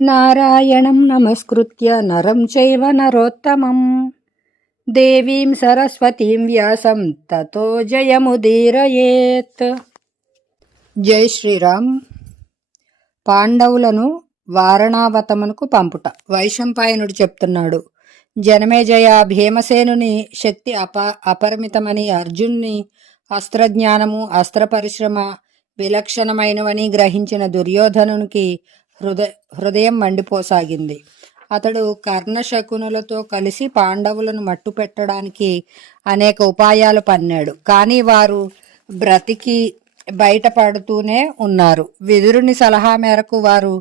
నారాయణం నమస్కృత్య నరం చైవ నరోత్తమం దేవీం సరస్వతీం వ్యాసం తతో జయముదీరయేత్. జై శ్రీరామ్. పాండవులను వారణావతమునకు పంపుట. వైశంపాయనుడు చెప్తున్నాడు. జనమేజయ, భీమసేనుని శక్తి అపరిమితమని, అర్జునుని అస్త్రజ్ఞానము అస్త్ర పరిశ్రమ విలక్షణమైనవని గ్రహించిన దుర్యోధనునికి హృదయం మండిపోసాగింది. అతడు కర్ణశకునులతో కలిసి పాండవులను మట్టు పెట్టడానికి అనేక ఉపాయాలు పన్నాడు. కానీ వారు బ్రతికి బయటపడుతూనే ఉన్నారు. విదురుని సలహా మేరకు వారు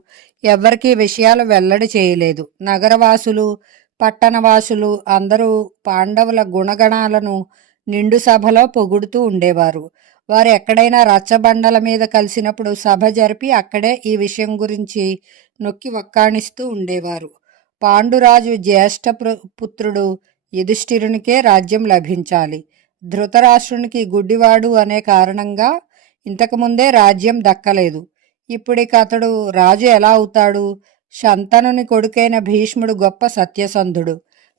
ఎవ్వరికీ విషయాలు వెల్లడి చేయలేదు. నగరవాసులు, పట్టణవాసులు అందరూ పాండవుల గుణగణాలను నిండు సభలో పొగుడుతూ ఉండేవారు. వారు ఎక్కడైనా రచ్చబండల మీద కలిసినప్పుడు సభ జరిపి అక్కడే ఈ విషయం గురించి నొక్కి వక్కాణిస్తూ ఉండేవారు. పాండురాజు జ్యేష్ఠ పుత్రుడు యుధిష్ఠిరునికే రాజ్యం లభించాలి. ధృతరాష్ట్రునికి గుడ్డివాడు అనే కారణంగా ఇంతకుముందే రాజ్యం దక్కలేదు. ఇప్పుడిక అతడు రాజు ఎలా అవుతాడు? శంతనుని కొడుకైన భీష్ముడు గొప్ప సత్యసంధుడు,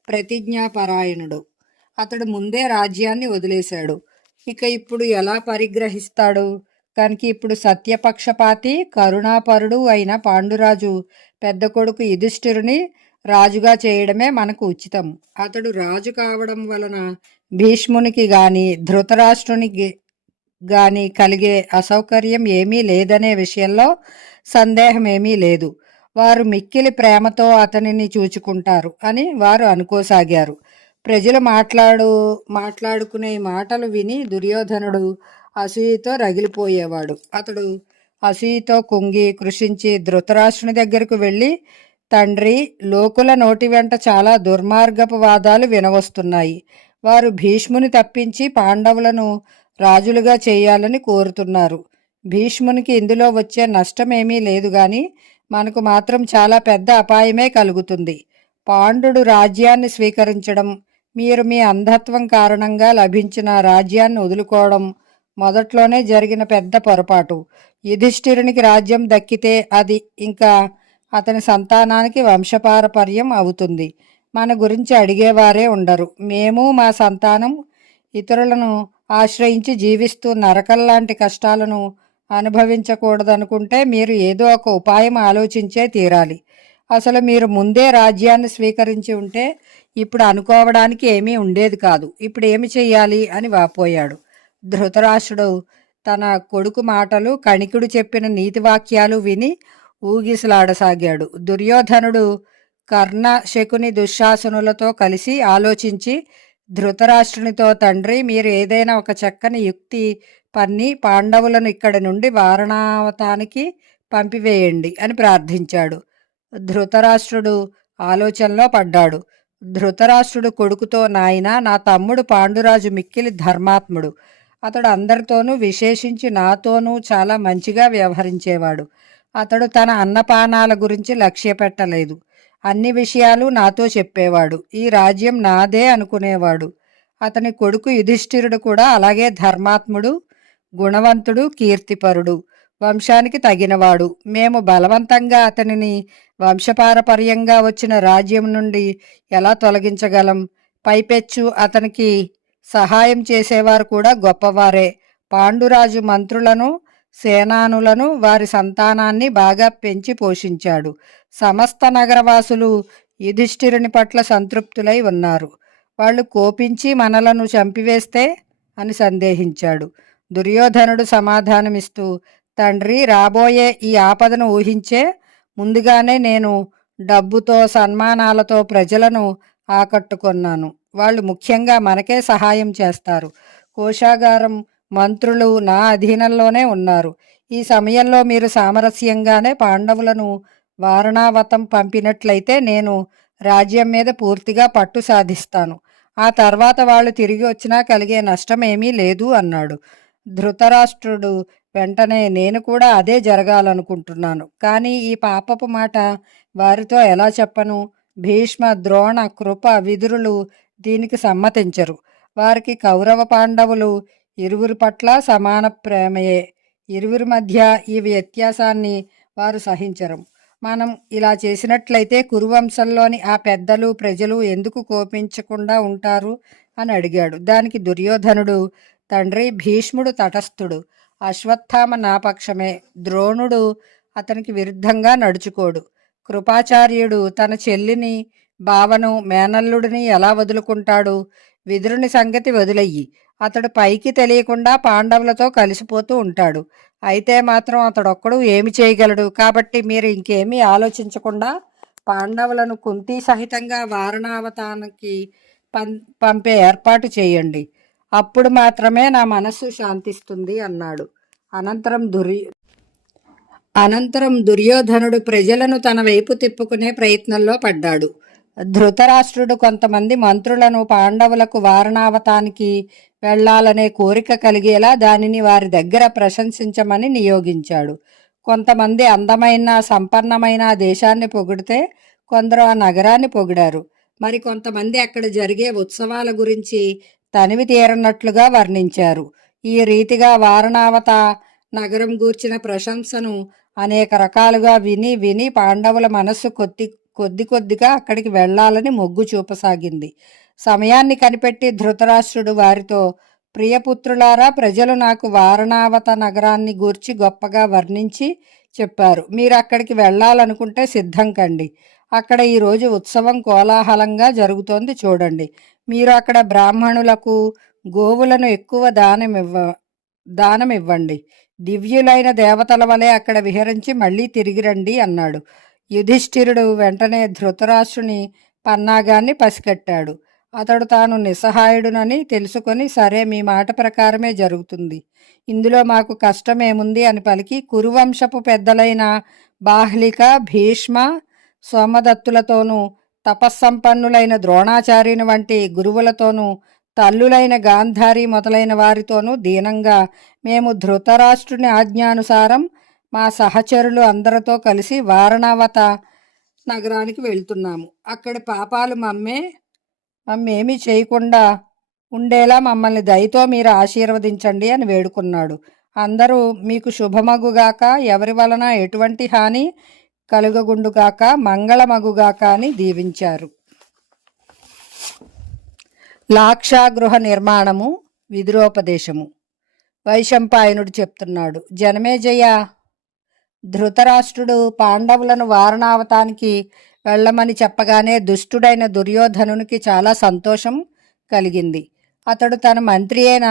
ప్రతిజ్ఞాపరాయణుడు. అతడు ముందే రాజ్యాన్ని వదిలేశాడు. ఇక ఇప్పుడు ఎలా పరిగ్రహిస్తాడు? కనుక ఇప్పుడు సత్యపక్షపాతి, కరుణాపరుడు అయిన పాండురాజు పెద్ద కొడుకు యుధిష్ఠిరుని రాజుగా చేయడమే మనకు ఉచితం. అతడు రాజు కావడం వలన భీష్మునికి గాని ధృతరాష్ట్రునికి గాని కలిగే అసౌకర్యం ఏమీ లేదనే విషయంలో సందేహం ఏమీ లేదు. వారు మిక్కిలి ప్రేమతో అతనిని చూచుకుంటారు అని వారు అనుకోసాగారు. ప్రజలు మాట్లాడుకునే మాటలు విని దుర్యోధనుడు అసూయతో రగిలిపోయేవాడు. అతడు అసూయతో కుంగి కృషించి ధృతరాష్ట్రుని దగ్గరకు వెళ్ళి, తండ్రి, లోకుల నోటి వెంట చాలా దుర్మార్గపు వాదాలు వినవస్తున్నాయి. వారు భీష్ముని తప్పించి పాండవులను రాజులుగా చేయాలని కోరుతున్నారు. భీష్మునికి ఇందులో వచ్చే నష్టమేమీ లేదు గాని మనకు మాత్రం చాలా పెద్ద అపాయమే కలుగుతుంది. పాండుడు రాజ్యాన్ని స్వీకరించడం, మీరు మీ అంధత్వం కారణంగా లభించిన రాజ్యాన్ని వదులుకోవడం మొదట్లోనే జరిగిన పెద్ద పొరపాటు. యుధిష్ఠిరునికి రాజ్యం దక్కితే అది ఇంకా అతని సంతానానికి వంశపారపర్యం అవుతుంది. మన గురించి అడిగేవారే ఉండరు. మేము మా సంతానం ఇతరులను ఆశ్రయించి జీవిస్తూ నరకల్లాంటి కష్టాలను అనుభవించకూడదనుకుంటే మీరు ఏదో ఒక ఉపాయం ఆలోచించే తీరాలి. అసలు మీరు ముందే రాజ్యాన్ని స్వీకరించి ఉంటే ఇప్పుడు అనుకోవడానికి ఏమీ ఉండేది కాదు. ఇప్పుడు ఏమి చెయ్యాలి అని వాపోయాడు. ధృతరాష్ట్రుడు తన కొడుకు మాటలు, కణికుడు చెప్పిన నీతివాక్యాలు విని ఊగిసలాడసాగాడు. దుర్యోధనుడు కర్ణ, శకుని, దుశ్శాసనులతో కలిసి ఆలోచించి ధృతరాష్ట్రునితో, తండ్రి, మీరు ఏదైనా ఒక చక్కని యుక్తి పన్ని పాండవులను ఇక్కడి నుండి వారణావతానికి పంపివేయండి అని ప్రార్థించాడు. ధృతరాష్ట్రుడు ఆలోచనలో పడ్డాడు. ధృతరాష్ట్రుడు కొడుకుతో, నాయనా, నా తమ్ముడు పాండురాజు మిక్కిలి ధర్మాత్ముడు. అతడు అందరితోనూ, విశేషించి నాతోనూ చాలా మంచిగా వ్యవహరించేవాడు. అతడు తన అన్నపానాల గురించి లక్ష్య పెట్టలేదు. అన్ని విషయాలు నాతో చెప్పేవాడు. ఈ రాజ్యం నాదే అనుకునేవాడు. అతని కొడుకు యుధిష్ఠిరుడు కూడా అలాగే ధర్మాత్ముడు, గుణవంతుడు, కీర్తిపరుడు, వంశానికి తగినవాడు. మేము బలవంతంగా అతనిని వంశపారపర్యంగా వచ్చిన రాజ్యం నుండి ఎలా తొలగించగలం? పైపెచ్చు అతనికి సహాయం చేసేవారు కూడా గొప్పవారే. పాండురాజు మంత్రులను, సేనానులను, వారి సంతానాన్ని బాగా పెంచి పోషించాడు. సమస్త నగరవాసులు యుధిష్ఠిరుని పట్ల సంతృప్తులై ఉన్నారు. వాళ్ళు కోపించి మనలను చంపివేస్తే అని సందేహించాడు. దుర్యోధనుడు సమాధానమిస్తూ, తండ్రి, రాబోయే ఈ ఆపదను ఊహించే ముందుగానే నేను డబ్బుతో, సన్మానాలతో ప్రజలను ఆకట్టుకున్నాను. వాళ్ళు ముఖ్యంగా మనకే సహాయం చేస్తారు. కోశాగారం, మంత్రులు నా అధీనంలోనే ఉన్నారు. ఈ సమయంలో మీరు సామరస్యంగానే పాండవులను వారణావతం పంపినట్లయితే నేను రాజ్యం మీద పూర్తిగా పట్టు సాధిస్తాను. ఆ తర్వాత వాళ్ళు తిరిగి వచ్చినా కలిగే నష్టం ఏమీ లేదు అన్నాడు. ధృతరాష్ట్రుడు వెంటనే, నేను కూడా అదే జరగాలనుకుంటున్నాను. కానీ ఈ పాపపు మాట వారితో ఎలా చెప్పను? భీష్మ, ద్రోణ, కృప, విదురులు దీనికి సమ్మతించరు. వారికి కౌరవ పాండవులు ఇరువురి పట్ల సమాన ప్రేమయే. ఇరువురి మధ్య ఈ వ్యత్యాసాన్ని వారు సహించరు. మనం ఇలా చేసినట్లయితే కురువంశంలోని ఆ పెద్దలు ప్రజలు ఎందుకు కోపించకుండా ఉంటారు అని అడిగాడు. దానికి దుర్యోధనుడు, తండ్రి, భీష్ముడు తటస్థుడు, అశ్వత్థామ నా పక్షమే, ద్రోణుడు అతనికి విరుద్ధంగా నడుచుకోడు, కృపాచార్యుడు తన చెల్లిని, బావను, మేనల్లుడిని ఎలా వదులుకుంటాడు, విదురుని సంగతి వదిలెయ్యి, అతడు పైకి తెలియకుండా పాండవులతో కలిసిపోతూ ఉంటాడు, అయితే మాత్రం అతడొక్కడు ఏమి చేయగలడు, కాబట్టి మీరు ఇంకేమీ ఆలోచించకుండా పాండవులను కుంతీ సహితంగా వారణావతానికి పంపే ఏర్పాటు చేయండి, అప్పుడు మాత్రమే నా మనస్సు శాంతిస్తుంది అన్నాడు. అనంతరం దుర్యోధనుడు ప్రజలను తన వైపు తిప్పుకునే ప్రయత్నంలో పడ్డాడు. ధృతరాష్ట్రుడు కొంతమంది మంత్రులను పాండవులకు వారణావతానికి వెళ్లాలనే కోరిక కలిగేలా దానిని వారి దగ్గర ప్రశంసించమని నియోగించాడు. కొంతమంది అందమైన సంపన్నమైన దేశాన్ని పొగిడితే కొందరు ఆ నగరాన్ని పొగిడారు. మరి కొంతమంది అక్కడ జరిగే ఉత్సవాల గురించి తనివి తీరనట్లుగా వర్ణించారు. ఈ రీతిగా వారణావత నగరం గూర్చిన ప్రశంసను అనేక రకాలుగా విని విని పాండవుల మనస్సు కొద్దిగా అక్కడికి వెళ్లాలని మొగ్గు చూపసాగింది. సమయాన్ని కనిపెట్టి ధృతరాష్ట్రుడు వారితో, ప్రియపుత్రులారా, ప్రజలు నాకు వారణావత నగరాన్ని గూర్చి గొప్పగా వర్ణించి చెప్పారు. మీరు అక్కడికి వెళ్ళాలనుకుంటే సిద్ధం కండి. అక్కడ ఈరోజు ఉత్సవం కోలాహలంగా జరుగుతోంది చూడండి. మీరు అక్కడ బ్రాహ్మణులకు గోవులను ఎక్కువ దానమివ్వండి. దివ్యులైన దేవతల వలె అక్కడ విహరించి మళ్ళీ తిరిగి రండి అన్నాడు. యుధిష్ఠిరుడు వెంటనే ధృతరాష్ట్రుని పన్నాగాన్ని పసిగట్టాడు. అతడు తాను నిస్సహాయుడునని తెలుసుకొని, సరే, మీ మాట ప్రకారమే జరుగుతుంది, ఇందులో మాకు కష్టమేముంది అని పలికి, కురువంశపు పెద్దలైన బాహ్లిక, భీష్మ, సోమదత్తులతోనూ, తపస్సంపన్నులైన ద్రోణాచార్యుని వంటి గురువులతోనూ, తల్లులైన గాంధారి మొదలైన వారితోనూ దీనంగా, మేము ధృతరాష్ట్రుని ఆజ్ఞానుసారం మా సహచరులు అందరితో కలిసి వారణావత నగరానికి వెళ్తున్నాము. అక్కడి పాపాలు మమ్మేమీ చేయకుండా ఉండేలా మమ్మల్ని దయతో మీరు ఆశీర్వదించండి అని వేడుకున్నాడు. అందరూ మీకు శుభమగుగాక, ఎవరి వలన ఎటువంటి హాని కలుగగుండుగాక, మంగళమగుగాక అని దీవించారు. లాక్షాగృహ నిర్మాణము, విదురోపదేశము. వైశంపాయనుడు చెప్తున్నాడు. జనమేజయ, ధృతరాష్ట్రుడు పాండవులను వారణావతానికి వెళ్ళమని చెప్పగానే దుష్టుడైన దుర్యోధనునికి చాలా సంతోషం కలిగింది. అతడు తన మంత్రి అయిన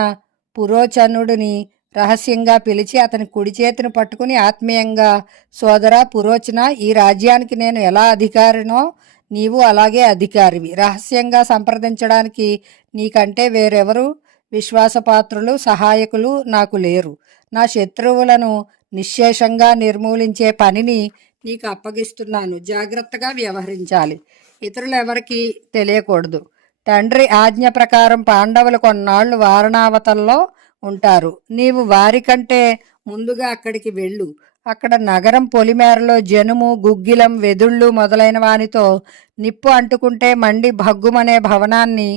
పురోచనుడిని రహస్యంగా పిలిచి అతని కుడి చేతిని పట్టుకుని ఆత్మీయంగా, సోదరా పురోచన, ఈ రాజ్యానికి నేను ఎలా అధికారినో నీవు అలాగే అధికారివి. రహస్యంగా సంప్రదించడానికి నీకంటే వేరెవరు విశ్వాసపాత్రులు, సహాయకులు నాకు లేరు. నా శత్రువులను నిశ్శేషంగా నిర్మూలించే పనిని నీకు అప్పగిస్తున్నాను. జాగ్రత్తగా వ్యవహరించాలి. ఇతరులెవరికి తెలియకూడదు. తండ్రి ఆజ్ఞ ప్రకారం పాండవులు కొన్నాళ్లు వారణావతంలో ఉంటారు. నీవు వారికంటే ముందుగా అక్కడికి వెళ్ళు. అక్కడ నగరం పొలిమేరలో జనుము, గుగ్గిలం, వెదుళ్ళు మొదలైన వానితో నిప్పు అంటుకుంటే మండి భగ్గుమనే భవనాన్ని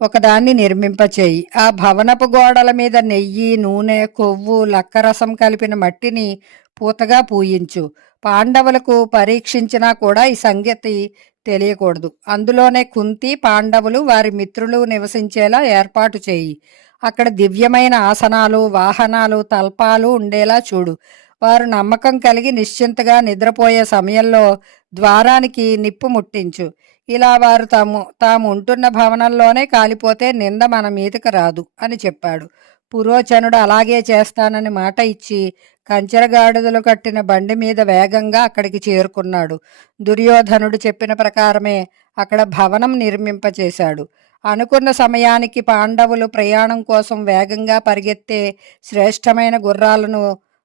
ఒకదాన్ని నిర్మింపచేయి. ఆ భవనపు గోడల మీద నెయ్యి, నూనె, కొవ్వు, లక్కరసం కలిపిన మట్టిని పూతగా పూయించు. పాండవులకు పరీక్షించినా కూడా ఈ సంగతి తెలియకూడదు. అందులోనే కుంతి, పాండవులు, వారి మిత్రులు నివసించేలా ఏర్పాటు చేయి. అక్కడ దివ్యమైన ఆసనాలు, వాహనాలు, తల్పాలు ఉండేలా చూడు. వారు నమ్మకం కలిగి నిశ్చింతగా నిద్రపోయే సమయంలో ద్వారానికి నిప్పు ముట్టించు. ఇలా వారు తాము ఉంటున్న భవనంలోనే కాలిపోతే నింద మన మీదకి రాదు అని చెప్పాడు. పురోచనుడు అలాగే చేస్తానని మాట ఇచ్చి కంచెరగాడిదలు కట్టిన బండి మీద వేగంగా అక్కడికి చేరుకున్నాడు. దుర్యోధనుడు చెప్పిన ప్రకారమే అక్కడ భవనం నిర్మింపచేశాడు. అనుకున్న సమయానికి పాండవులు ప్రయాణం కోసం వేగంగా పరిగెత్తే శ్రేష్టమైన గుర్రాలను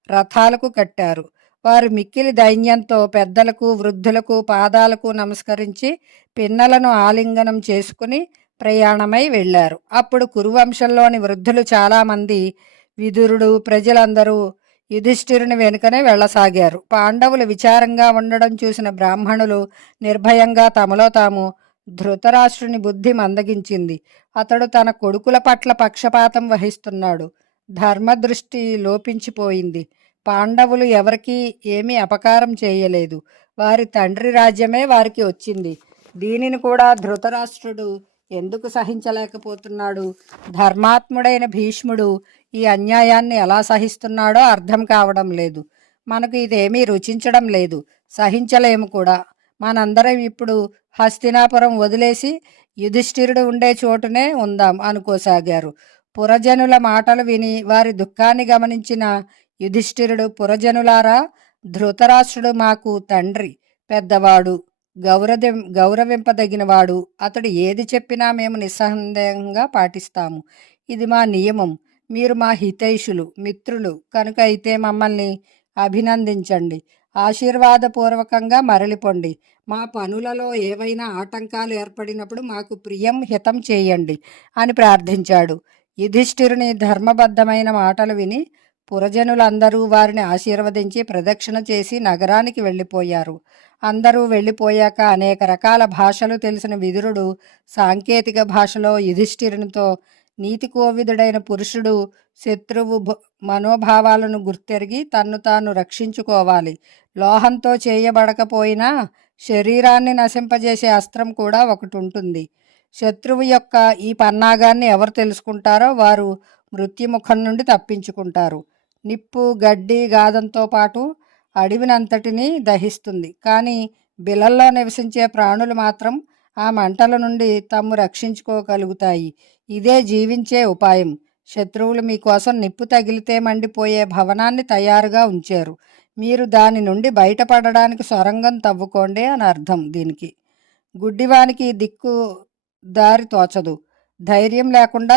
రథాలకు కట్టారు. వారు మిక్కిలి దైన్యంతో పెద్దలకు, వృద్ధులకు పాదాలకు నమస్కరించి పిన్నలను ఆలింగనం చేసుకుని ప్రయాణమై వెళ్లారు. అప్పుడు కురువంశంలోని వృద్ధులు చాలామంది, విదురుడు, ప్రజలందరూ యుధిష్ఠిరుని వెనుకనే వెళ్లసాగారు. పాండవులు విచారంగా ఉండడం చూసిన బ్రాహ్మణులు నిర్భయంగా తమలో తాము, ధృతరాష్ట్రుని బుద్ధి మందగించింది. అతడు తన కొడుకుల పట్ల పక్షపాతం వహిస్తున్నాడు. ధర్మదృష్టి లోపించిపోయింది. పాండవులు ఎవరికీ ఏమీ అపకారం చేయలేదు. వారి తండ్రి రాజ్యమే వారికి వచ్చింది. దీనిని కూడా ధృతరాష్ట్రుడు ఎందుకు సహించలేకపోతున్నాడు? ధర్మాత్ముడైన భీష్ముడు ఈ అన్యాయాన్ని ఎలా సహిస్తున్నాడో అర్థం కావడం లేదు. మనకు ఇదేమీ రుచించడం లేదు, సహించలేము కూడా. మనందరం ఇప్పుడు హస్తినాపురం వదిలేసి యుధిష్ఠిరుడు ఉండే చోటునే ఉందాం అనుకోసాగారు. పురజనుల మాటలు విని వారి దుఃఖాన్ని గమనించిన యుధిష్ఠిరుడు, పురజనులారా, ధృతరాష్ట్రుడు మాకు తండ్రి, పెద్దవాడు, గౌరవింపదగినవాడు. అతడు ఏది చెప్పినా మేము నిస్సందేహంగా పాటిస్తాము. ఇది మా నియమం. మీరు మా హితైషులు, మిత్రులు కనుక అయితే మమ్మల్ని అభినందించండి, ఆశీర్వాదపూర్వకంగా మరలిపొండి. మా పనులలో ఏవైనా ఆటంకాలు ఏర్పడినప్పుడు మాకు ప్రియం హితం చేయండి అని ప్రార్థించాడు. యుధిష్ఠిరుని ధర్మబద్ధమైన మాటలు విని పురజనులందరూ వారిని ఆశీర్వదించి ప్రదక్షిణ చేసి నగరానికి వెళ్ళిపోయారు. అందరూ వెళ్ళిపోయాక అనేక రకాల భాషలు తెలిసిన విదురుడు సాంకేతిక భాషలో యుధిష్ఠిరునితో, నీతి కోవిదుడైన పురుషుడు శత్రువు మనోభావాలను గుర్తెరిగి తన్ను తాను రక్షించుకోవాలి. లోహంతో చేయబడకపోయినా శరీరాన్ని నశింపజేసే అస్త్రం కూడా ఒకటి ఉంటుంది. శత్రువు యొక్క ఈ పన్నాగాన్ని ఎవరు తెలుసుకుంటారో వారు మృత్యుముఖం నుండి తప్పించుకుంటారు. నిప్పు, గడ్డి, గాదంతో పాటు అడవినంతటినీ దహిస్తుంది. కానీ బిలల్లో నివసించే ప్రాణులు మాత్రం ఆ మంటల నుండి తమ్ము రక్షించుకోగలుగుతాయి. ఇదే జీవించే ఉపాయం. శత్రువులు మీకోసం నిప్పు తగిలితే మండిపోయే భవనాన్ని తయారుగా ఉంచారు. మీరు దాని నుండి బయటపడడానికి సొరంగం తవ్వుకోండి అని అర్థం. దీనికి గుడ్డివానికి దిక్కు దారి తోచదు, ధైర్యం లేకుండా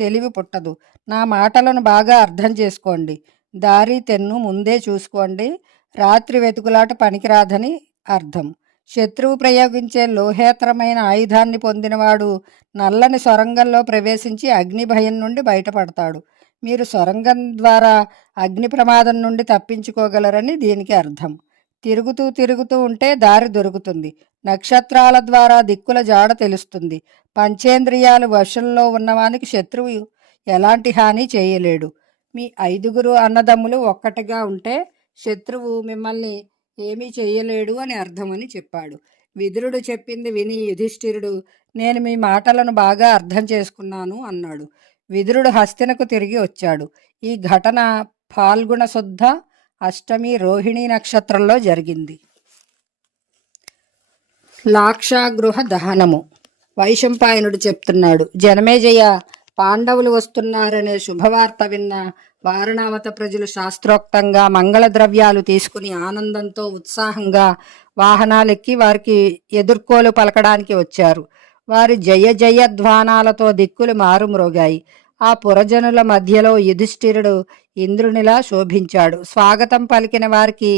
తెలివి పుట్టదు. నా మాటలను బాగా అర్థం చేసుకోండి. దారి తెన్ను ముందే చూసుకోండి. రాత్రి వెతుకులాట పనికిరాదని అర్థం. శత్రువు ప్రయోగించే లోహేతరమైన ఆయుధాన్ని పొందినవాడు నల్లని సొరంగంలో ప్రవేశించి అగ్ని భయం నుండి బయటపడతాడు. మీరు సొరంగం ద్వారా అగ్ని ప్రమాదం నుండి తప్పించుకోగలరని దీనికి అర్థం. తిరుగుతూ తిరుగుతూ ఉంటే దారి దొరుకుతుంది. నక్షత్రాల ద్వారా దిక్కుల జాడ తెలుస్తుంది. పంచేంద్రియాలు వశంలో ఉన్నవానికి శత్రువు ఎలాంటి హాని చేయలేడు. మీ 5 అన్నదమ్ములు ఒక్కటిగా ఉంటే శత్రువు మిమ్మల్ని ఏమీ చేయలేడు అని అర్థమని చెప్పాడు. విదురుడు చెప్పింది విని యుధిష్ఠిరుడు, నేను మీ మాటలను బాగా అర్థం చేసుకున్నాను అన్నాడు. విదురుడు హస్తినకు తిరిగి వచ్చాడు. ఈ ఘటన ఫాల్గుణ శుద్ధ అష్టమి రోహిణీ నక్షత్రంలో జరిగింది. లాక్షాగృహ దహనము. వైశంపాయనుడు చెప్తున్నాడు, జనమేజయ, పాండవులు వస్తున్నారనే శుభవార్త విన్న వారణావత ప్రజలు శాస్త్రోక్తంగా మంగళ ద్రవ్యాలు తీసుకుని ఆనందంతో ఉత్సాహంగా వాహనాలెక్కి వారికి ఎదుర్కోలు పలకడానికి వచ్చారు. వారి జయ జయధ్వానాలతో దిక్కులు మారుమ్రోగాయి. ఆ పురజనుల మధ్యలో యుధిష్ఠిరుడు ఇంద్రునిలా శోభించాడు. స్వాగతం పలికిన వారికి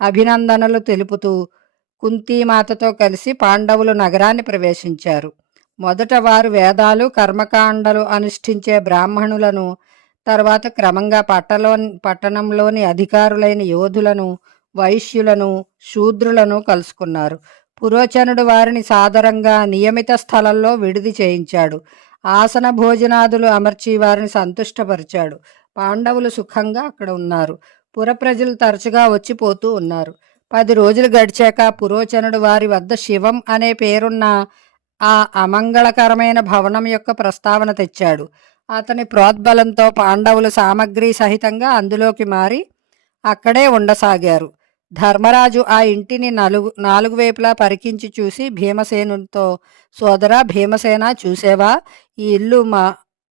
అభినందనలు తెలుపుతూ కుంతీమాతతో కలిసి పాండవులు నగరాన్ని ప్రవేశించారు. మొదట వారు వేదాలు, కర్మకాండలు అనుష్ఠించే బ్రాహ్మణులను, తర్వాత క్రమంగా పట్టణంలోని అధికారులైన యోధులను, వైశ్యులను, శూద్రులను కలుసుకున్నారు. పురోచనుడు వారిని సాదరంగా నియమిత స్థలంలో విడిది చేయించాడు. ఆసన భోజనాదులు అమర్చి వారిని సంతుష్టపరిచాడు. పాండవులు సుఖంగా అక్కడ ఉన్నారు. పుర ప్రజలు తరచుగా వచ్చిపోతూ ఉన్నారు. 10 రోజులు గడిచాక పురోచనుడు వారి వద్ద శివం అనే పేరున్న ఆ అమంగళకరమైన భవనం యొక్క ప్రస్తావన తెచ్చాడు. అతని ప్రోద్బలంతో పాండవులు సామగ్రి సహితంగా అందులోకి మారి అక్కడే ఉండసాగారు. ధర్మరాజు ఆ ఇంటిని నాలుగు వైపులా పరికించి చూసి భీమసేనుతో, సోదరా భీమసేన, చూసేవా, ఈ ఇల్లు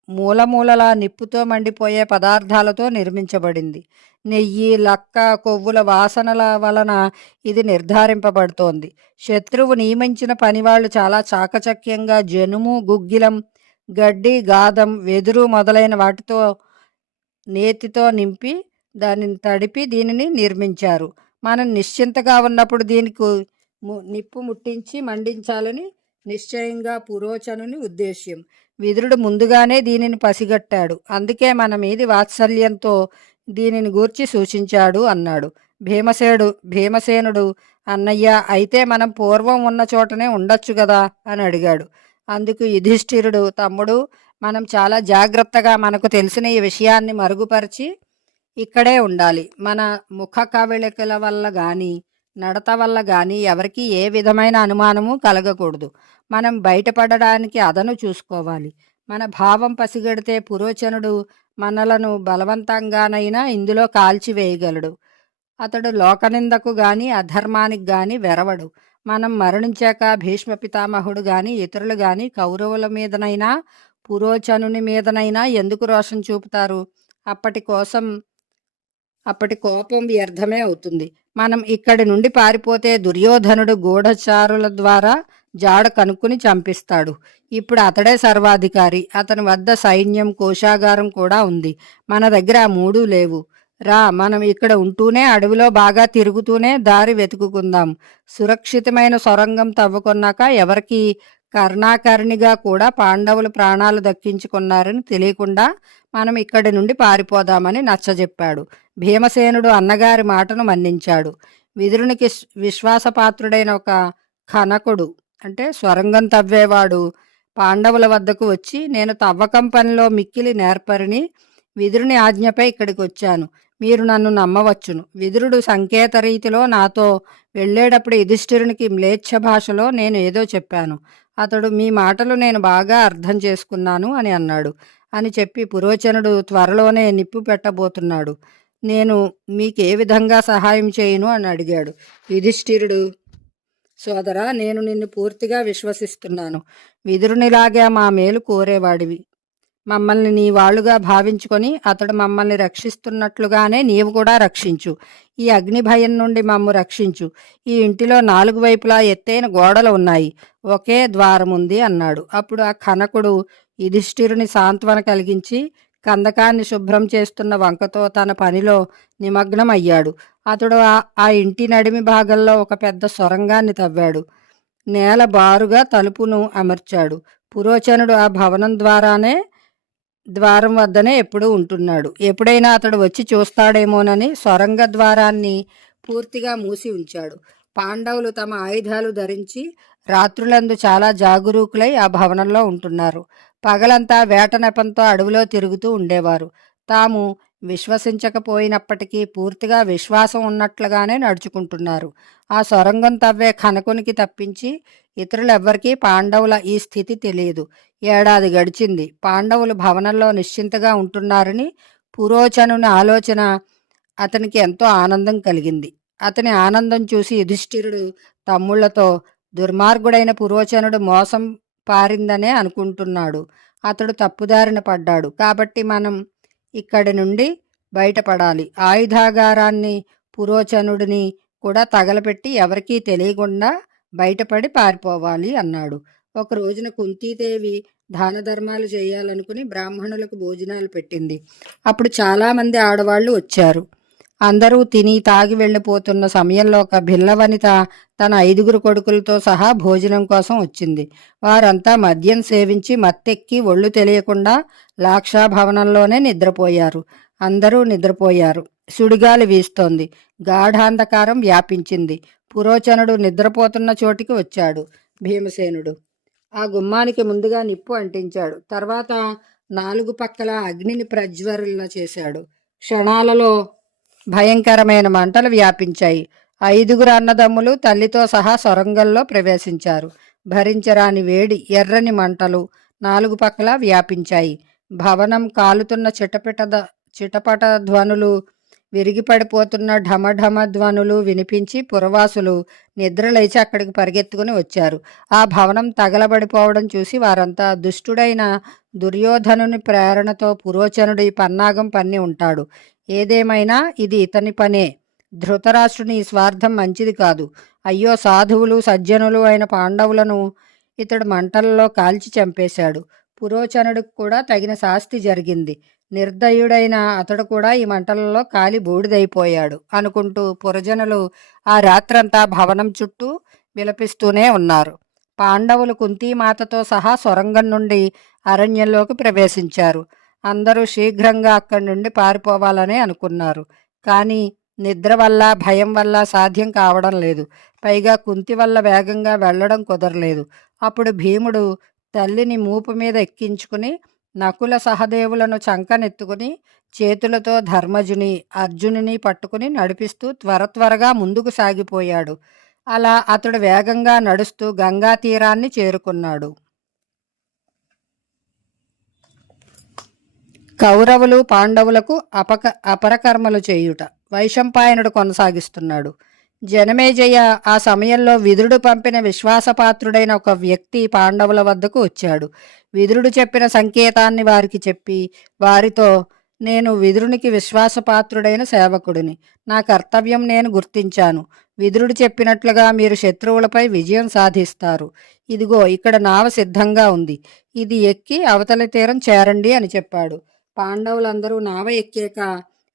మూలమూలలా నిప్పుతో మండిపోయే పదార్థాలతో నిర్మించబడింది. నెయ్యి, లక్క, కొవ్వుల వాసనల వలన ఇది నిర్ధారింపబడుతోంది. శత్రువు నియమించిన పనివాళ్లు చాలా చాకచక్యంగా జనుము, గుగ్గిలం, గడ్డి, గాదం, వెదురు మొదలైన వాటితో నేతితో నింపి దానిని తడిపి దీనిని నిర్మించారు. మనం నిశ్చింతగా ఉన్నప్పుడు దీనికి నిప్పు ముట్టించి మండించాలని నిశ్చయంగా పురోచనుని ఉద్దేశ్యం. విదురుడు ముందుగానే దీనిని పసిగట్టాడు. అందుకే మన మీది వాత్సల్యంతో దీనిని గూర్చి సూచించాడు అన్నాడు. భీమసేనుడు, అన్నయ్య, అయితే మనం పూర్వం ఉన్న చోటనే ఉండొచ్చు కదా అని అడిగాడు. అందుకు యుధిష్ఠిరుడు, తమ్ముడు, మనం చాలా జాగ్రత్తగా మనకు తెలిసిన ఈ విషయాన్ని మరుగుపరిచి ఇక్కడే ఉండాలి. మన ముఖ కవళికల వల్ల గాని, నడత వల్ల గాని ఎవరికీ ఏ విధమైన అనుమానము కలగకూడదు. మనం బయటపడడానికి అదను చూసుకోవాలి. మన భావం పసిగడితే పురోచనుడు మనలను బలవంతంగానైనా ఇందులో కాల్చివేయగలడు. అతడు లోకనిందకు గాని అధర్మానికి గాని వెరవడు. మనం మరణించాక భీష్మ పితామహుడు గాని ఇతరులు గాని కౌరవుల మీదనైనా పురోచనుని మీదనైనా ఎందుకు రోషం చూపుతారు? అప్పటి కోపం వ్యర్థమే అవుతుంది. మనం ఇక్కడి నుండి పారిపోతే దుర్యోధనుడు గూఢచారుల ద్వారా జాడ కనుక్కుని చంపిస్తాడు. ఇప్పుడు అతడే సర్వాధికారి. అతని వద్ద సైన్యం, కోశాగారం కూడా ఉంది. మన దగ్గర ఆ మూడూ లేవు. రా, మనం ఇక్కడ ఉంటూనే అడవిలో బాగా తిరుగుతూనే దారి వెతుకుకుందాం. సురక్షితమైన సొరంగం తవ్వుకున్నాక ఎవరికి కర్ణాకర్ణిగా కూడా పాండవులు ప్రాణాలు దక్కించుకున్నారని తెలియకుండా మనం ఇక్కడి నుండి పారిపోదామని నచ్చజెప్పాడు. భీమసేనుడు అన్నగారి మాటను మన్నించాడు. విదురునికి విశ్వాసపాత్రుడైన ఒక కనకుడు, అంటే స్వరంగం తవ్వేవాడు, పాండవుల వద్దకు వచ్చి, నేను తవ్వకం పనిలో మిక్కిలి నేర్పరిని, విదురుని ఆజ్ఞపై ఇక్కడికి వచ్చాను. మీరు నన్ను నమ్మవచ్చును. విదురుడు సంకేత రీతిలో నాతో వెళ్ళేటప్పుడు యుధిష్ఠిరునికి మ్లేచ్ఛ భాషలో నేను ఏదో చెప్పాను. అతడు మీ మాటలు నేను బాగా అర్థం చేసుకున్నాను అని అన్నాడు. అని చెప్పి పురోచనుడు త్వరలోనే నిప్పు పెట్టబోతున్నాడు. నేను మీకే విధంగా సహాయం చేయను అని అడిగాడు. యుధిష్ఠిరుడు, సోదరా, నేను నిన్ను పూర్తిగా విశ్వసిస్తున్నాను. విదురునిలాగా మా మేలు కోరేవాడివి. మమ్మల్ని నీ వాళ్ళుగా భావించుకొని అతడు మమ్మల్ని రక్షిస్తున్నట్లుగానే నీవు కూడా రక్షించు. ఈ అగ్ని భయం నుండి మమ్ము రక్షించు. ఈ ఇంటిలో 4 వైపులా ఎత్తైన గోడలు ఉన్నాయి, ఒకే ద్వారం ఉంది అన్నాడు. అప్పుడు ఆ కనకుడు యుధిష్ఠిరుని సాంత్వన కలిగించి కందకాన్ని శుభ్రం చేస్తున్న వంకతో తన పనిలో నిమగ్నం అయ్యాడు. అతడు ఆ ఇంటి నడిమి భాగంలో ఒక పెద్ద సొరంగాన్ని తవ్వాడు. నేల బారుగా తలుపును అమర్చాడు. పురోచనుడు ఆ భవనం ద్వారం వద్దనే ఎప్పుడూ ఉంటున్నాడు. ఎప్పుడైనా అతడు వచ్చి చూస్తాడేమోనని సొరంగ ద్వారాన్ని పూర్తిగా మూసి ఉంచాడు. పాండవులు తమ ఆయుధాలు ధరించి రాత్రులందు చాలా జాగరూకులై ఆ భవనంలో ఉంటున్నారు. పగలంతా వేట నెపంతో అడవిలో తిరుగుతూ ఉండేవారు. తాము విశ్వసించకపోయినప్పటికీ పూర్తిగా విశ్వాసం ఉన్నట్లుగానే నడుచుకుంటున్నారు. ఆ సొరంగం తవ్వే కనకునికి తప్పించి ఇతరులెవ్వరికీ పాండవుల ఈ స్థితి తెలియదు. ఏడాది గడిచింది. పాండవులు భవనంలో నిశ్చింతగా ఉంటున్నారని పురోచనుని ఆలోచన అతనికి ఎంతో ఆనందం కలిగింది. అతని ఆనందం చూసి యుధిష్ఠిరుడు తమ్ముళ్లతో, దుర్మార్గుడైన పురోచనుడు మోసం పారిందనే అనుకుంటున్నాడు. అతడు తప్పుదారిన పడ్డాడు. కాబట్టి మనం ఇక్కడి నుండి బయటపడాలి. ఆయుధాగారాన్ని, పురోచనుడిని కూడా తగలపెట్టి ఎవరికీ తెలియకుండా బయటపడి పారిపోవాలి అన్నాడు. ఒక రోజున కుంతీదేవి దాన ధర్మాలు చేయాలనుకుని బ్రాహ్మణులకు భోజనాలు పెట్టింది. అప్పుడు చాలామంది ఆడవాళ్లు వచ్చారు. అందరూ తిని తాగి వెళ్ళిపోతున్న సమయంలో ఒక భిల్లవనిత తన 5 కొడుకులతో సహా భోజనం కోసం వచ్చింది. వారంతా మద్యం సేవించి మత్తెక్కి ఒళ్ళు తెలియకుండా లాక్షాభవనంలోనే నిద్రపోయారు. అందరూ నిద్రపోయారు. సుడిగాలి వీస్తోంది. గాఢాంధకారం వ్యాపించింది. పురోచనుడు నిద్రపోతున్న చోటికి వచ్చాడు. భీమసేనుడు ఆ గుమ్మానికి ముందుగా నిప్పు అంటించాడు. తర్వాత 4 పక్కల అగ్నిని ప్రజ్వరుల చేశాడు. క్షణాలలో భయంకరమైన మంటలు వ్యాపించాయి. 5 అన్నదమ్ములు తల్లితో సహా సొరంగంలో ప్రవేశించారు. భరించరాని వేడి, ఎర్రని మంటలు 4 పక్కలా వ్యాపించాయి. భవనం కాలుతున్న చిటపట ధ్వనులు, విరిగిపడిపోతున్న ఢమఢమ ధ్వనులు వినిపించి పురవాసులు నిద్రలేచి అక్కడికి పరిగెత్తుకుని వచ్చారు. ఆ భవనం తగలబడిపోవడం చూసి వారంతా దుష్టుడైన దుర్యోధనుని ప్రేరణతో పురోచనుడు ఈ పన్నాగం పన్ని ఉంటాడు. ఏదేమైనా ఇది ఇతని పనే. ధృతరాష్ట్రుని ఈ స్వార్థం మంచిది కాదు. అయ్యో, సాధువులు సజ్జనులు అయిన పాండవులను ఇతడు మంటలలో కాల్చి చంపేశాడు. పురోచనుడికి కూడా తగిన శాస్తి జరిగింది. నిర్దయుడైన అతడు కూడా ఈ మంటలలో కాలి బూడిదైపోయాడు అనుకుంటూ పురజనులు ఆ రాత్రంతా భవనం చుట్టూ విలపిస్తూనే ఉన్నారు. పాండవులు కుంతీమాతతో సహా సొరంగం నుండి అరణ్యంలోకి ప్రవేశించారు. అందరూ శీఘ్రంగా అక్కడి నుండి పారిపోవాలనే అనుకున్నారు. కానీ నిద్ర వల్ల, భయం వల్ల సాధ్యం కావడం లేదు. పైగా కుంతి వల్ల వేగంగా వెళ్లడం కుదరలేదు. అప్పుడు భీముడు తల్లిని మూపు మీద ఎక్కించుకుని నకుల సహదేవులను చంకనెత్తుకుని చేతులతో ధర్మజుని అర్జునుని పట్టుకుని నడిపిస్తూ త్వరగా ముందుకు సాగిపోయాడు. అలా అతడు వేగంగా నడుస్తూ గంగా తీరాన్ని చేరుకున్నాడు. కౌరవులు పాండవులకు అపరకర్మలు చేయుట వైశంపాయనుడు కొనసాగిస్తున్నాడు. జనమేజయ ఆ సమయంలో విదురుడు పంపిన విశ్వాసపాత్రుడైన ఒక వ్యక్తి పాండవుల వద్దకు వచ్చాడు. విదురుడు చెప్పిన సంకేతాన్ని వారికి చెప్పి వారితో, నేను విదురునికి విశ్వాసపాత్రుడైన సేవకుడిని. నా కర్తవ్యం నేను గుర్తించాను. విదురుడు చెప్పినట్లుగా మీరు శత్రువులపై విజయం సాధిస్తారు. ఇదిగో ఇక్కడ నావ సిద్ధంగా ఉంది. ఇది ఎక్కి అవతలి తీరం చేరండి అని చెప్పాడు. పాండవులందరూ నావ ఎక్కాక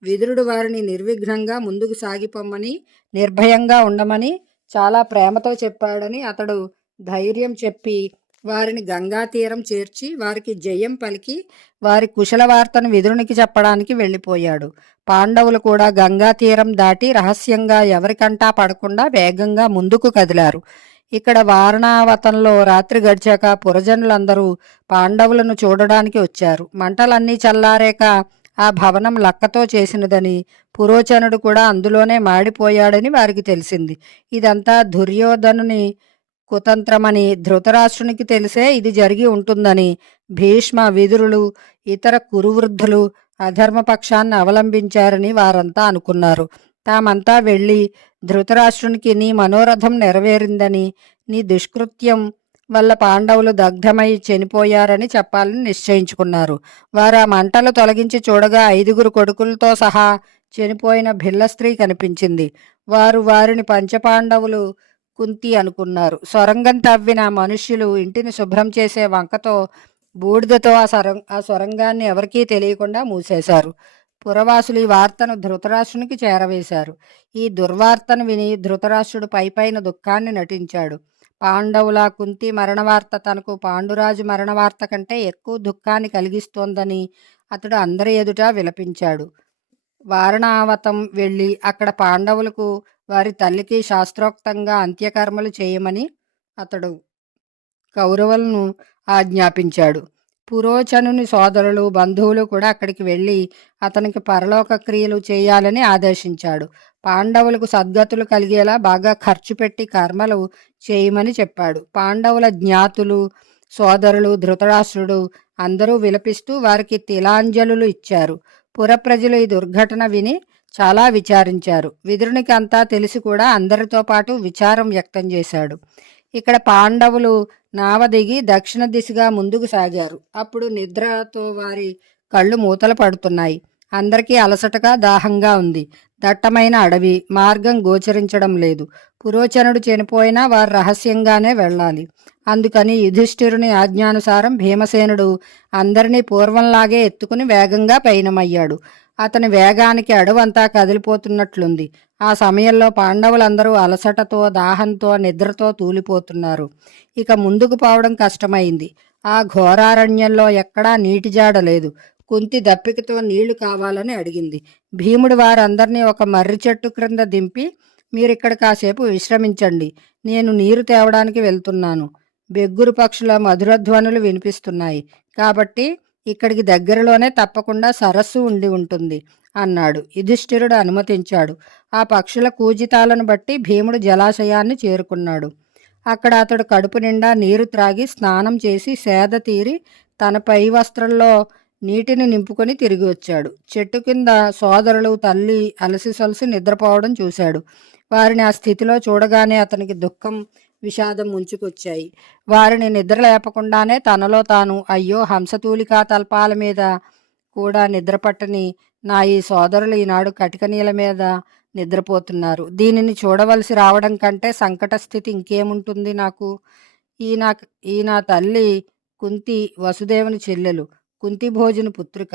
విదురుడు వారిని నిర్విఘ్నంగా ముందుకు సాగిపోమ్మని, నిర్భయంగా ఉండమని చాలా ప్రేమతో చెప్పాడని అతడు ధైర్యం చెప్పి వారిని గంగా తీరం చేర్చి వారికి జయం పలికి వారి కుశల వార్తను విదురునికి చెప్పడానికి వెళ్ళిపోయాడు. పాండవులు కూడా గంగా తీరం దాటి రహస్యంగా ఎవరికంటా పడకుండా వేగంగా ముందుకు కదిలారు. ఇక్కడ వారణావతంలో రాత్రి గడిచాక పురజనులందరూ పాండవులను చూడడానికి వచ్చారు. మంటలన్నీ చల్లారాక ఆ భవనం లక్కతో చేసినదని, పురోచనుడు కూడా అందులోనే మాడిపోయాడని వారికి తెలిసింది. ఇదంతా దుర్యోధనుని కుతంత్రమని, ధృతరాష్ట్రునికి తెలిసే ఇది జరిగి ఉంటుందని భీష్మ, విదురులు, ఇతర కురువృద్ధులు అధర్మపక్షాన్ని అవలంబించారని వారంతా అనుకున్నారు. తామంతా వెళ్ళి ధృతరాష్ట్రునికి నీ మనోరథం నెరవేరిందని, నీ దుష్కృత్యం వల్ల పాండవులు దగ్ధమై చనిపోయారని చెప్పాలని నిశ్చయించుకున్నారు. వారు ఆ మంటలు తొలగించి చూడగా 5 కొడుకులతో సహా చనిపోయిన భిల్ల స్త్రీ కనిపించింది. వారు వారిని పంచపాండవులు కుంతి అనుకున్నారు. సొరంగం తవ్విన మనుష్యులు ఇంటిని శుభ్రం చేసే వంకతో బూడిదతో ఆ సొరంగాన్ని ఎవరికీ తెలియకుండా మూసేశారు. పురవాసులు ఈ వార్తను ధృతరాష్ట్రునికి చేరవేశారు. ఈ దుర్వార్తను విని ధృతరాష్ట్రుడు పైపైన దుఃఖాన్ని నటించాడు. పాండవుల కుంతి మరణవార్త తనకు పాండురాజు మరణవార్త కంటే ఎక్కువ దుఃఖాన్ని కలిగిస్తోందని అతడు అందరి ఎదుట విలపించాడు. వారణావతం వెళ్ళి అక్కడ పాండవులకు వారి తల్లికి శాస్త్రోక్తంగా అంత్యకర్మలు చేయమని అతడు కౌరవులను ఆజ్ఞాపించాడు. పురోచనుని సోదరులు, బంధువులు కూడా అక్కడికి వెళ్ళి అతనికి పరలోక క్రియలు చేయాలని ఆదేశించాడు. పాండవులకు సద్గతులు కలిగేలా బాగా ఖర్చు పెట్టి కర్మలు చేయమని చెప్పాడు. పాండవుల జ్ఞాతులు, సోదరులు, ధృతరాష్ట్రుడు అందరూ విలపిస్తూ వారికి తిలాంజలులు ఇచ్చారు. పురప్రజలు ఈ దుర్ఘటన విని చాలా విచారించారు. విదురునికి అంతా తెలిసి కూడా అందరితో పాటు విచారం వ్యక్తం చేశాడు. ఇక్కడ పాండవులు నావ దిగి దక్షిణ దిశగా ముందుకు సాగారు. అప్పుడు నిద్రతో వారి కళ్ళు మూతలు పడుతున్నాయి. అందరికీ అలసటగా దాహంగా ఉంది. దట్టమైన అడవి, మార్గం గోచరించడం లేదు. పురోచనుడు చనిపోయినా వారు రహస్యంగానే వెళ్ళాలి. అందుకని యుధిష్ఠిరుని ఆజ్ఞానుసారం భీమసేనుడు అందరినీ పూర్వంలాగే ఎత్తుకుని వేగంగా పయనమయ్యాడు. అతని వేగానికి అడవంతా కదిలిపోతున్నట్లుంది. ఆ సమయంలో పాండవులందరూ అలసటతో, దాహంతో, నిద్రతో తూలిపోతున్నారు. ఇక ముందుకు పోవడం కష్టమైంది. ఆ ఘోరారణ్యంలో ఎక్కడా నీటి జాడ లేదు. కుంతి దప్పికతో నీళ్లు కావాలని అడిగింది. భీముడు వారందరినీ ఒక మర్రి చెట్టు క్రింద దింపి, మీరిక్కడ కాసేపు విశ్రమించండి, నేను నీరు తేవడానికి వెళ్తున్నాను. బెగ్గురు పక్షుల మధురధ్వనులు వినిపిస్తున్నాయి కాబట్టి ఇక్కడికి దగ్గరలోనే తప్పకుండా సరస్సు ఉండి ఉంటుంది అన్నాడు. యుధిష్ఠిరుడు అనుమతించాడు. ఆ పక్షుల కూజితాలను బట్టి భీముడు జలాశయాన్ని చేరుకున్నాడు. అక్కడ అతడు కడుపు నిండా నీరు త్రాగి స్నానం చేసి సేద తీరి తన పై వస్త్రంలో నీటిని నింపుకొని తిరిగి వచ్చాడు. చెట్టు కింద సోదరులు, తల్లి అలసి సొలసి నిద్రపోవడం చూశాడు. వారిని ఆ స్థితిలో చూడగానే అతనికి దుఃఖం, విషాదం ముంచుకొచ్చాయి. వారిని నిద్ర లేపకుండానే తనలో తాను, అయ్యో, హంసతూలికా తల్పాల మీద కూడా నిద్రపట్టని నా ఈ సోదరులు ఈనాడు కటిక నీళ్ళ మీద నిద్రపోతున్నారు. దీనిని చూడవలసి రావడం కంటే సంకట స్థితి ఇంకేముంటుంది నాకు. ఈ నా తల్లి కుంతి వసుదేవుని చెల్లెలు, కుంతి భోజుని పుత్రిక,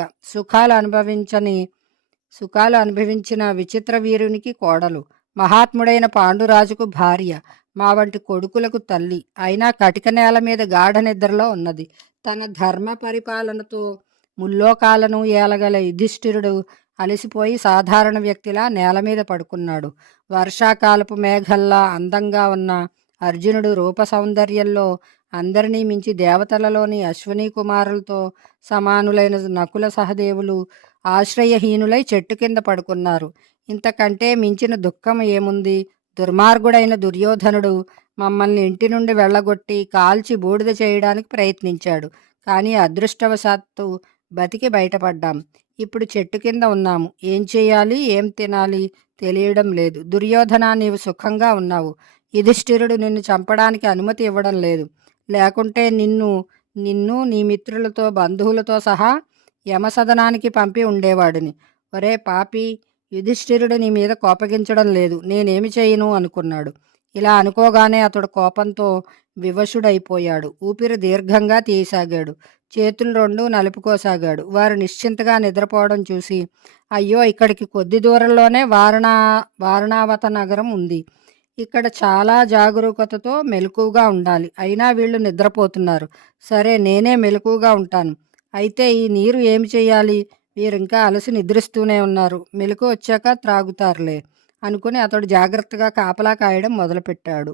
సుఖాలు అనుభవించిన విచిత్ర వీరునికి కోడలు, మహాత్ముడైన పాండురాజుకు భార్య, మా వంటి కొడుకులకు తల్లి. అయినా కటిక నేల మీద గాఢ నిద్రలో ఉన్నది. తన ధర్మ పరిపాలనతో ముల్లోకాలను ఏలగల యుధిష్ఠిరుడు అలసిపోయి సాధారణ వ్యక్తిలా నేల మీద పడుకున్నాడు. వర్షాకాలపు మేఘల్లా అందంగా ఉన్న అర్జునుడు రూప సౌందర్యంలో అందరినీ మించి దేవతలలోని అశ్విని కుమారులతో సమానులైన నకుల సహదేవులు, ఆశ్రయహీనులై చెట్టు కింద పడుకున్నారు. ఇంతకంటే మించిన దుఃఖం ఏముంది? దుర్మార్గుడైన దుర్యోధనుడు మమ్మల్ని ఇంటి నుండి వెళ్ళగొట్టి కాల్చి బూడిద చేయడానికి ప్రయత్నించాడు. కానీ అదృష్టవశాత్తు బతికి బయటపడ్డాం. ఇప్పుడు చెట్టు కింద ఉన్నాము. ఏం చేయాలి, ఏం తినాలి తెలియడం లేదు. దుర్యోధన, నీవు సుఖంగా ఉన్నావు. యుధిష్ఠిరుడు నిన్ను చంపడానికి అనుమతి ఇవ్వడం లేదు. లేకుంటే నిన్ను నిన్ను నీ మిత్రులతో బంధువులతో సహా యమసదనానికి పంపి ఉండేవాడిని. ఒరే పాపి, యుధిష్ఠిరుడు నీ మీద కోపగించడం లేదు. నేనేమి చేయను అనుకున్నాడు. ఇలా అనుకోగానే అతడు కోపంతో వివశుడైపోయాడు. ఊపిరి దీర్ఘంగా తీయసాగాడు. చేతులు రెండు నలుపుకోసాగాడు. వారు నిశ్చింతగా నిద్రపోవడం చూసి, అయ్యో, ఇక్కడికి కొద్ది దూరంలోనే వారణావత నగరం ఉంది. ఇక్కడ చాలా జాగరూకతతో మెలకువగా ఉండాలి. అయినా వీళ్ళు నిద్రపోతున్నారు. సరే, నేనే మెలకువగా ఉంటాను. అయితే ఈ నీరు ఏమి చేయాలి? వీరింకా అలసి నిద్రిస్తూనే ఉన్నారు. మెలకు వచ్చాక త్రాగుతారులే అనుకుని అతడు జాగ్రత్తగా కాపలా కాయడం మొదలుపెట్టాడు.